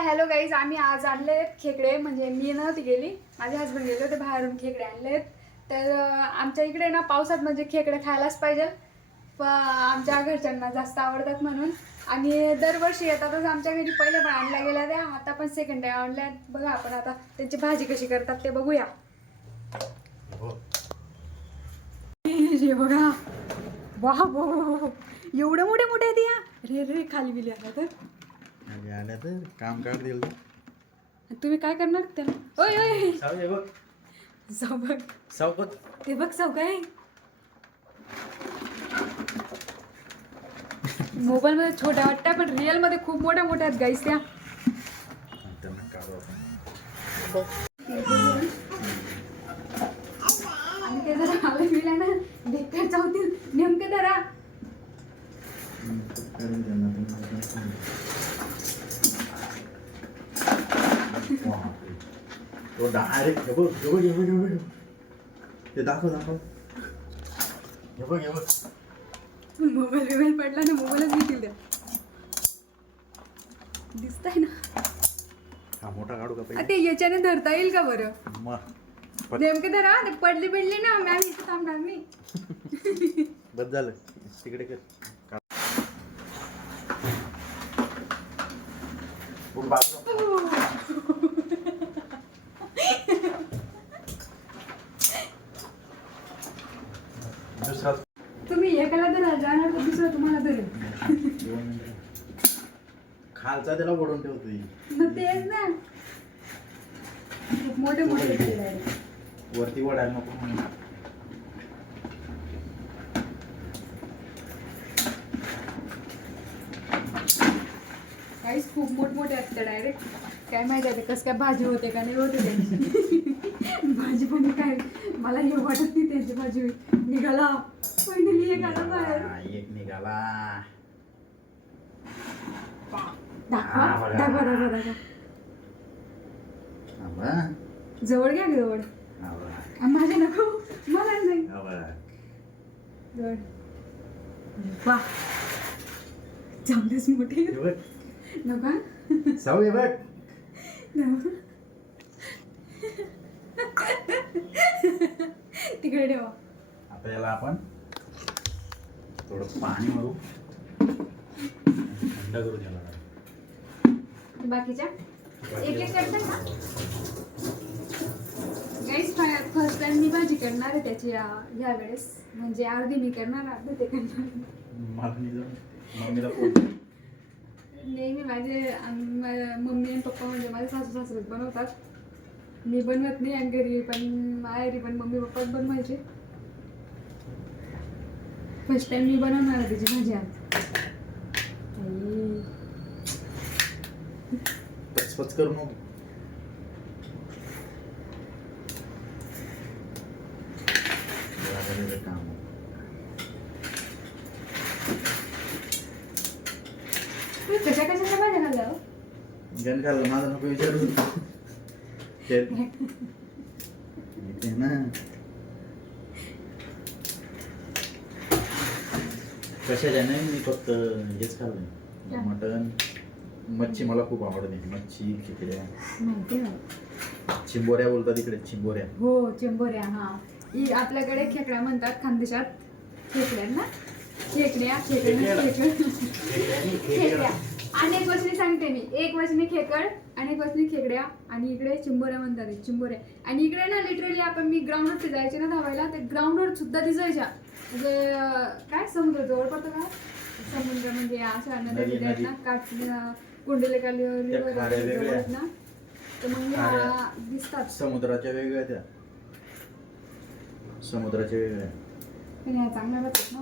Hi hello guys, आम्ही आज आणले खेकडे. म्हणजे मी नव्हती गेली, माझे हसबंड गेले होते बाहेरून. खेकडे आणलेत. तर आमच्या इकडे ना पावसात म्हणजे खेकडे खायलाच पाहिजे. पण आमच्या घरच्यांना जास्त आवडतात म्हणून. आणि दरवर्षी येतातच आमच्या घरी. पहिले पण आणल्या गेल्या त्या, आता पण सेकंड टाइम आणल्या. बघा आपण आता त्यांची भाजी कशी करतात ते बघूया. हे बघा, वाह एवढे मोठे मोठे आहेत या. रे रे खाली गेली आता तर आल्या तर काम काढ दिल. तुम्ही काय करणार त्याला? ओय ओय साव बघ साव बघ ते बघ साव काय मोबाईल मध्ये छोट्या वाटत्या पण रिअल मध्ये खूप मोठ्या मोठ्या आहेत गाईस त्या. त्यांना काढू आपण. आणि ते जरा आले मिळाले ना बेकार चावतील नेमके धरा. तो डायरेक्ट हे बघ ते दाखव हे बघ मोबाईल बिबाईल पडला ना, मोबाईलच घेतील त्या. दिसतंय ना हा मोठा काढू का ते याच्याने धरता येईल का बरं? मग नेमके धरा. ते पडली ना मॅम इथे थांबणार मी. बस झालं तिकडे कर. तुम्ही एकाला धरा जाणार तर दुसरा तुम्हाला धरेल. खालचा त्याला ओढून ठेवतोय. मग तेच ना, खूप मोठे वरती ओढायला नको म्हणून. काहीच खूप मोठमोठे असते डायरेक्ट. काय माहिती आहे कसं काय भाजी होते का नाही होते त्यांची. भाजी पण काय मला हे वाटत नाही त्यांची भाजी निघाला. पहिली एक आला बाहेर. एक निघाला. दाखवा. जवळ घ्या जवळ. माझ्या नको मला नाही जवळ. वा चांगलेच मोठे नका सावळे बघ. तिकडे ठेवा. आता याला आपण थोडं पाणी मारू, थंड करू द्यायला. बाकीच्या एक एक करतात ना गाईस. फर्स्ट टाइम मी भाजी करणार आहे त्याची ह्या वेळेस. म्हणजे अर्धी मी करणार, अर्धी ते करणार. मम्मीला फोन नेहमी माझे मम्मी आणि पप्पा म्हणजे माझे सासू सासरेच बनवतात. मी बनवत नाही. आणि घरी पण माहेरी पण मम्मी पप्पाच बनवायचे. फर्स्ट टाइम मी बनवणार आहे त्याची भाजी आज. पचपच करू नको. काम कशा कशाच्या भाज्या खाल्ल्या हो? गण खाल्लं माझं नको विचारू. ना कशाच्या नाही, मी फक्त हेच खाल्लं. मटन, मच्छी मला खूप आवडते. मच्छी, खेकड्या, चिंबोऱ्या बोलतात इकडे. चिंबोऱ्या हो चिंबोऱ्या. हा आपल्याकडे खेकड्या म्हणतात खानदेशात. खेकड्या ना, खेकड्या अनेक वचने सांगते मी. एक वचने खेकड, अनेक वचने खेकड्या. आणि इकडे चिंबोऱ्या म्हणतात. चिंबोऱ्या. आणि इकडे ना लिटरली आपण मी ग्राउंडवर जायचे ना धावायला, ते ग्राउंडवर सुद्धा दिसायच्या. म्हणजे काय समुद्र जवळ पडतो का? समुद्र म्हणजे अशा नदी आहेत ना, काठ कुंडलिका रिव्हर ना, तर मग ह्या दिसतात. समुद्राच्या वेगळ्या त्या. समुद्राच्या वेगळ्या पण ह्या चांगल्या वाटतात ना.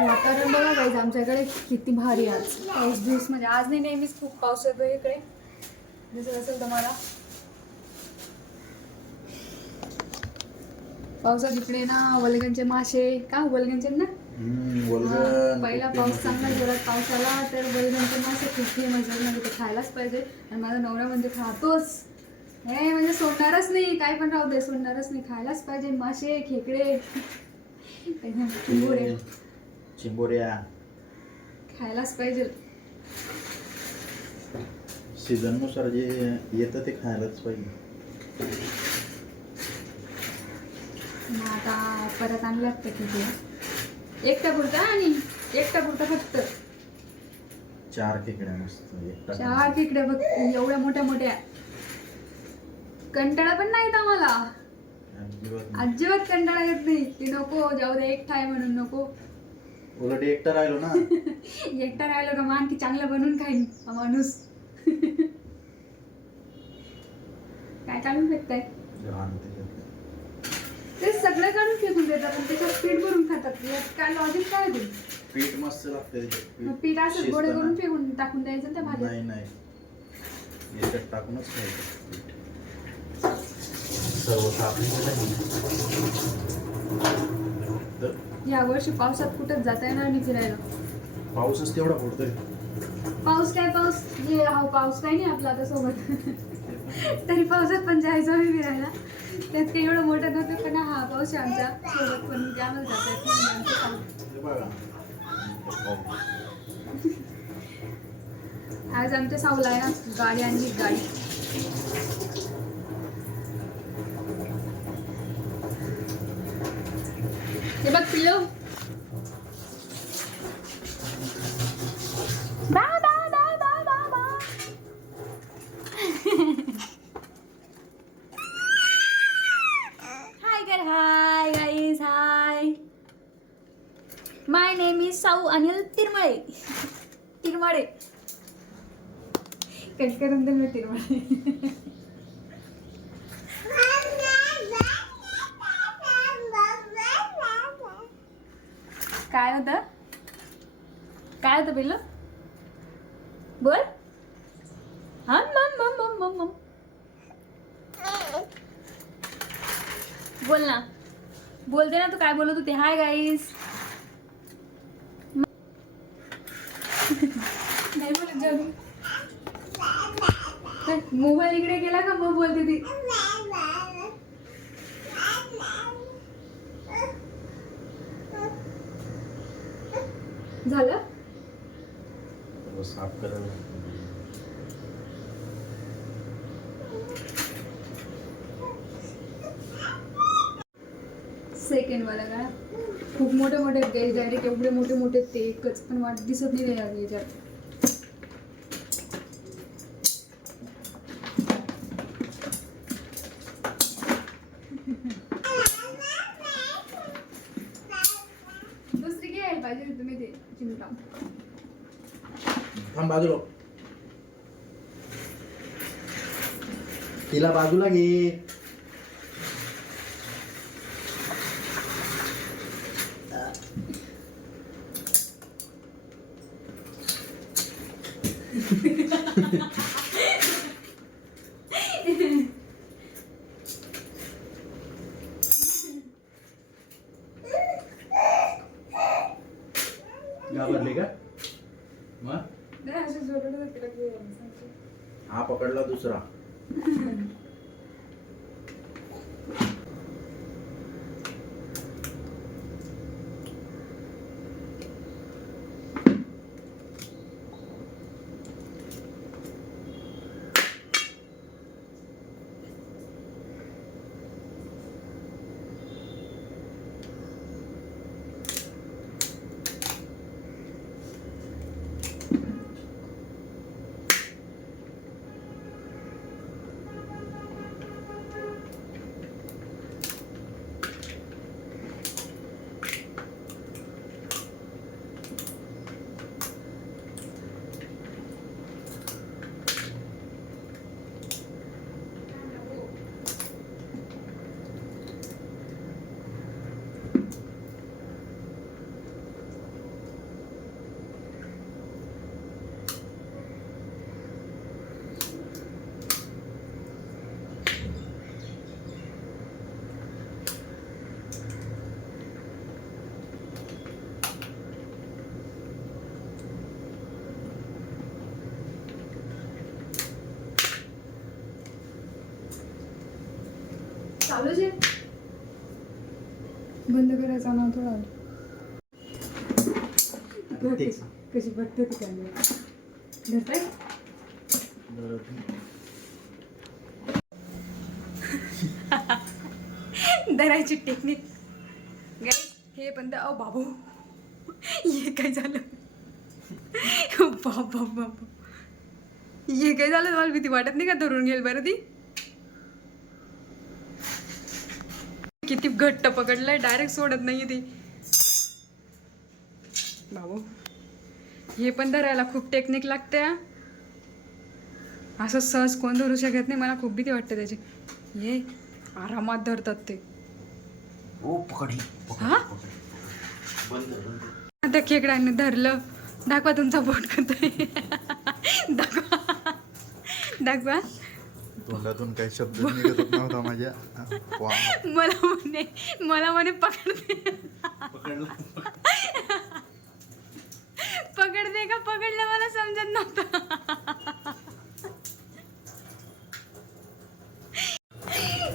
वातावरण बघा गाईज आमच्याकडे किती भारी. आज पाऊस दिवस म्हणजे आज नाही, नेहमीच खूप पाऊस येतो इकडे. दिसत असेल तुम्हाला. पावसात इकडे ना वल्गनचे मासे का वल्गनचे ना पहिला पाऊस चांगला जोरात पाऊस आला तर वल्गनचे मासे खूप फेमस आहेत. म्हणजे ते खायलाच पाहिजे. आणि माझा नवरा म्हणजे खातोच. हे म्हणजे सोडणारच नाही, काय पण राहू दे, सोडणारच नाही. खायलाच पाहिजे मासे, खेकडे, चिंबोरे चिंबोऱ्या खायलाच पाहिजे. सीझननुसार जे येतं ते खायलाच पाहिजे. मग आता परत आणलं लागतं तिथे एकटा पुरता आणि एकटा पुरता फक्त 4 खेकड्या मस्त एकटा 4 खेकड्या बघ, एवढ्या मोठ्या मोठ्या. कंटाळा पण नाही आम्हाला, अजिबात अजिबात कंटाळा येत नाही. ती नको जाऊ दे, एकटा आहे म्हणून नको. उलट एकटा राहिलो ना. एकटा राहिलो का मान की चांगलं बनवून खाईन हा माणूस. काय काढून फेकताय? लहान त्याच्यात. ते सगळं काढून फेकून देतात पण त्याच्यात पीठ भरून खातात. यात काय लॉजिक काय ते? पीठ मस्त लागते त्याच्यात. मग पीठ असं गोळे शिजतं करून ना. फेकून टाकून द्यायचं त्या भाज्यात. नाही नाही याच्यात टाकूनच खायचं पीठ. सर्व कापून तर या वर्षी पावसात कुठंच जाता येणार नाही फिरायला. पाऊसच तेवढा पडतोय. पाऊस काय पाऊस, हे हा पाऊस काय नाही आपला आता सोबत. तरी पावसात पण जायचं आम्ही फिरायला. त्यात काही एवढं मोठं नव्हतं पण हा पाऊस आहे आमच्या सोबत, पण त्यामध्ये जाता येत नाही आमचं काम. हे बघा आज आमच्या सावला आहे ना, गाडी आणली गाडी. हे बघ पिल्लू, बा बा बा बा बा बा. हाय कर, hi guys, hi. My name is साऊ अनिल तिरमळे. तिरमळे कट करून दे मी तिरमळे. काय होतं, काय होतं पिल्लू? बोल. हा मम मम मम मम मम. बोल ना, बोलते ना तू, काय बोलत होते? Hi guys. नाही बोलत जाऊ. मोबाईल इकडे गेला का मग बोलते ती. झालं साफ करायला. सेकंड वाला का खूप मोठे मोठे गॅस, डायरेक्ट एवढे मोठे मोठे ते एकच पण वाट दिसत नाही याच्यात. दुसरी घ्यायला पाहिजे तुम्ही ते चिमटा. थांब बाजूला. तिला बाजूला घे. घाबरले का मग? नाही असं जोडलं तर तिला घेऊन हा पकडला दुसरा. चालूच आहे. बंद करायचा ना थोडा वेळ. कशी बघते ती कॅमेरा धरताय. धरायची टेक्निक हे पण बाबू हे काय झालं. बाबा हे काय झालं. मला भीती वाटत नाही का धरून घेईल बरं ती. किती घट्ट पकडलंय डायरेक्ट सोडत नाहीये ती. बाबू हे पण धरायला खूप टेक्निक लागते. असं सहज कोण धरू शकत नाही. मला खूप भीती वाटते त्याची. हे आरामात धरतात ते. हा त्या खेकड्याने धरलं. दाखवा तुमचा बोट करतोय. दाखवा. तोंडातून काही शब्द निघत नव्हता माझ्या. मला म्हणे पकडते का पकडलं मला समजत नव्हतं.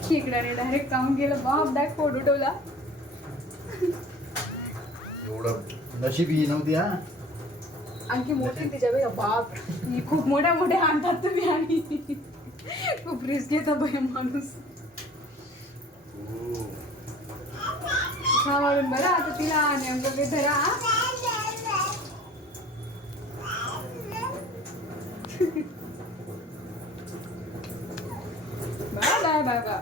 खेकड्याने डायरेक्ट चावून गेलं. बाप डायरेक्ट फोड उठवला. एवढं नशीबी नव्हती. हा आणखी मोठी तिच्यापेक्षा. बाप ही खूप मोठ्या आणतात तुम्ही. आणि खूप रिस्क घेता बाई माणूस. सांभाळून बरं. आता तिला नेमकं धरा. Bye bye bye.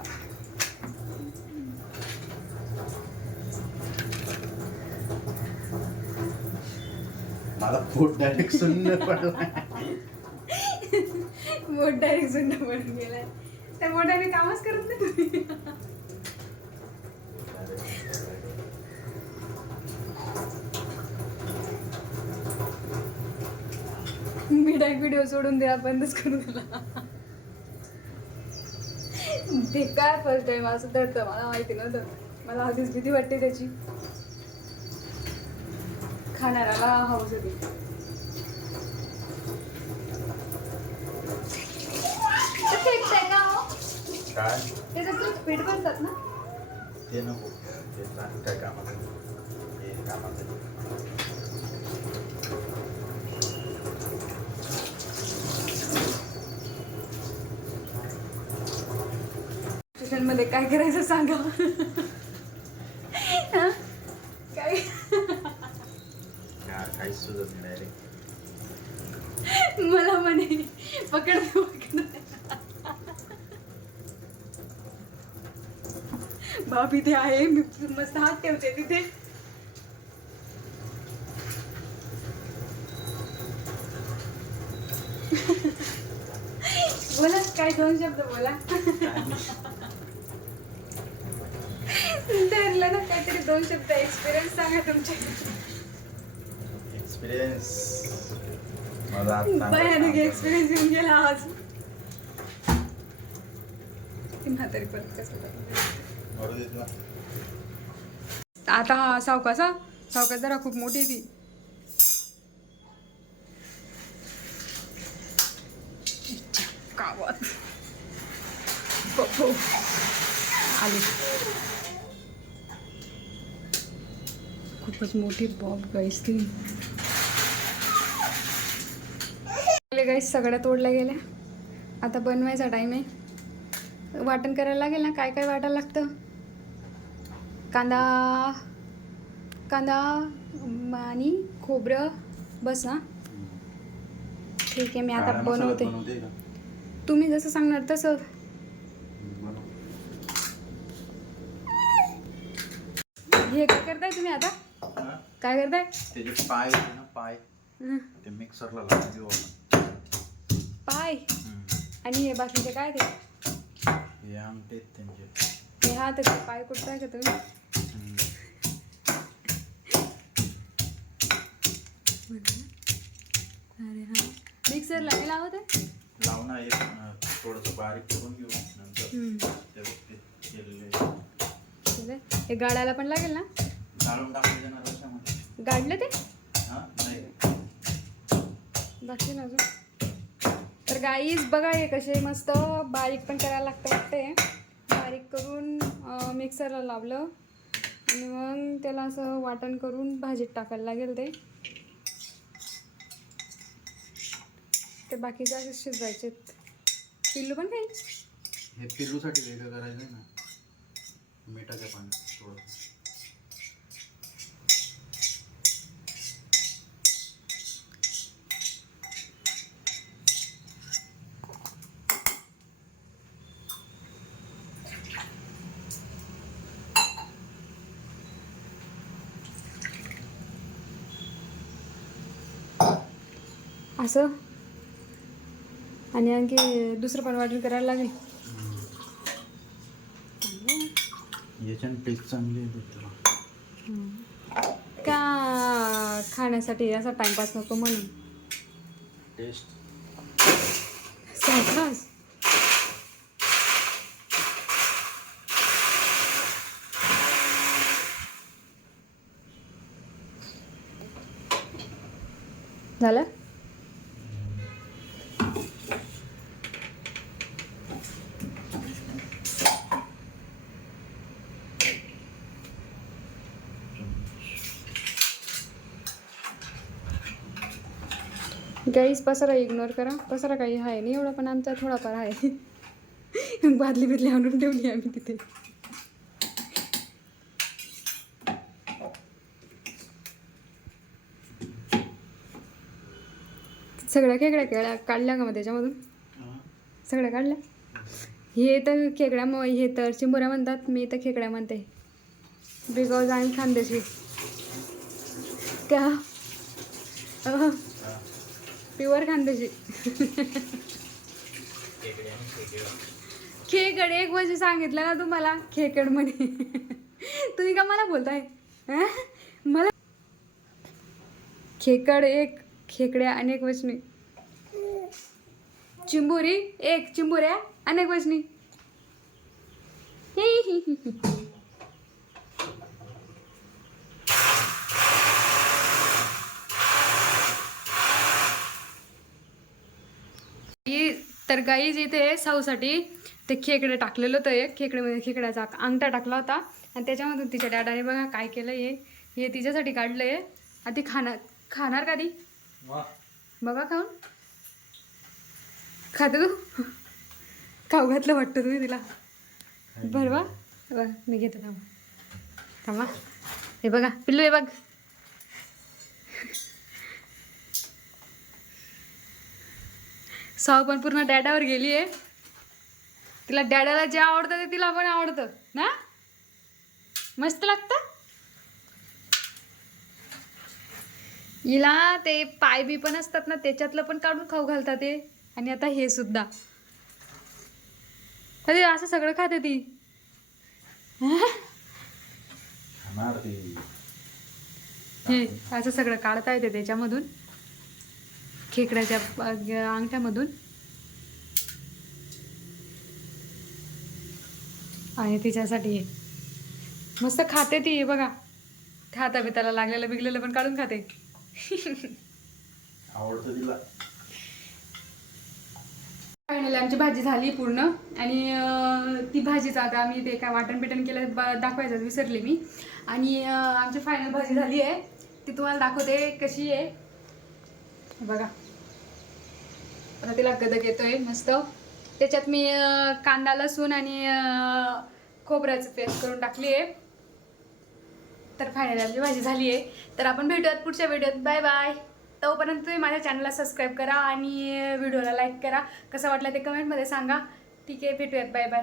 मला पोट डायरेक्ट सुन्न पडला. बोट डायरेक्ट सुन्न पडून गेलाय. त्या बोटाने कामच करत नाही तुम्ही. मी डायरेक्ट व्हिडिओ सोडून द्या. बंदच करून दिला. ते काय फर्स्ट टाइम असं धरतं मला माहिती नव्हतं. मला आधीच भीती वाटते त्याची. खाणाऱ्याला हौस होती. काय त्याच्यात पीठ बनतात ना. ते नको. ते काय कामाचं. हे कामाचं. मध्ये काय करायचं सांगा. काय काहीच सुचत नाही डायरेक्ट. मला म्हणे पकड. बाप इथे आहे. मी मस्त हात ठेवते तिथे. बोला काय 2 शब्द बोला. धरलं ना काहीतरी 2 शब्द एक्सपिरियन्स सांगा तुमचे. एक्सपिरियन्स माझा भयानक एक्सपिरियन्स येऊन गेला आज. ती म्हातारी परत कसं. आता सावकाश जरा खूप मोठी ती. गावात आली खूपच मोठी बॉब गाईस ती. गाईस सगळ्या तोडल्या गेल्या. आता बनवायचा टाइम आहे. वाटण करायला लागेल ना. काय काय वाटायला लागतं. कांदा आणि खोबरं बस ना. ठीक आहे. मी आता बनवते. तुम्ही जसं सांगणार तसं. हे काय करताय तुम्ही आता. काय करताय. त्याचे पाय ना पाय ते मिक्सरला लावून घेऊ आपण. पाय आणि हे बाकीचे काय ते. हे अंगठे त्यांचे. हे हात ते पाय कुठताय का तुम्ही. अरे हा मिक्सरला नाही लावत आहे. लावणार एक थोडंसं बारीक करून घेऊ नंतर हे गाडायला पण लागेल ना. गाळून टाकायचं ना रशामध्ये. गाडलं ते नाही बाकी अजून. तर गाईज बघा हे कसे मस्त बारीक पण करायला लागतं वाटते. बारीक करून मिक्सरला लावलं आणि मग त्याला असं वाटण करून भाजीत टाकायला लागेल ते बाकीचे असे शिजवायचे. पिल्लू पण काही हे पिल्लूसाठी वेगळं करायचं आहे ना, मिठाच्या पाण्यात थोडं. असं आणि आणखी दुसरं पण वाटण करायला लागेल. याच्याने टेस्ट चांगली येते त्याला. का खाण्यासाठी असा टाइमपास नको म्हणून. टेस्ट सावकाश. झालं. गाईस पसारा इग्नोर करा. पसारा काही आहे नाही एवढा, पण आमचा थोडाफार आहे. बादली बिदली आणून ठेवली आम्ही तिथे. सगळ्या खेकड्या काढल्या का मग त्याच्यामधून? सगळ्या काढल्या. हे तर खेकड्या हे तर चिंबोऱ्या म्हणतात, मी तर खेकड्या म्हणते. बिकॉज आम्ही खानदेशी. का प्युअर खानदेशी. खेकड एक वर्ष सांगितलं ना तुम्हाला, खेकड म्हणे. तुम्ही का मला बोलताय? मला खेकड एक, खेकड्या अनेक वचनी. चिंबोरी एक, चिंबोऱ्या अनेक वचनी. तर गाईज इथे साऊसाठी ते खेकडे टाकलेलं होतं. एक खेकड्यामध्ये खेकड्याचा अंगठा टाकला होता आणि त्याच्यामधून तिच्या डॅडाने बघा काय केलं. हे तिच्यासाठी काढलंय. आधी खाणार का ती? बघा खाऊन. खाते तू? खाऊ घातलं वाटतं तुम्ही तिला. बरं बा मी घेते. थांबा. हे बघा पिल्लू, हे बघ. साव पण पूर्ण डॅडावर गेली आहे. तिला डॅडाला जे आवडतं ते तिला पण आवडतं ना. मस्त लागतं. हिला ते पाय बी पण असतात ना, त्याच्यातलं पण काढून खाऊ घालतात ते. आणि आता हे सुद्धा. अरे असं सगळं खाते ती. हे असं सगळं काढता येते त्याच्यामधून, खेकड्याच्या अंगठ्यामधून. आणि तिच्यासाठी मस्त खाते ती. बघा खाता बिताला लागलेलं बिगलेलं पण काढून खाते. आवडतं तिला. फायनली आमची भाजी झाली पूर्ण. आणि ती भाजीचं आता आम्ही ते काय वाटण बिटण केलं दाखवायचं विसरले मी. आणि आमची फायनल भाजी झाली आहे, ती तुम्हाला दाखवते कशी आहे. बघा आता तिला गदक येतोय मस्त. त्याच्यात मी कांदा लसूण आणि खोबऱ्याचं पेस्ट करून टाकली आहे. तर फायनली आमची भाजी झाली आहे. तर आपण भेटूयात पुढच्या व्हिडिओत. Bye bye. तोपर्यंत तुम्ही माझ्या चॅनलला सबस्क्राईब करा आणि व्हिडिओला लाईक करा. कसं वाटलं ते कमेंटमध्ये सांगा. ठीक आहे, भेटूयात. Bye bye.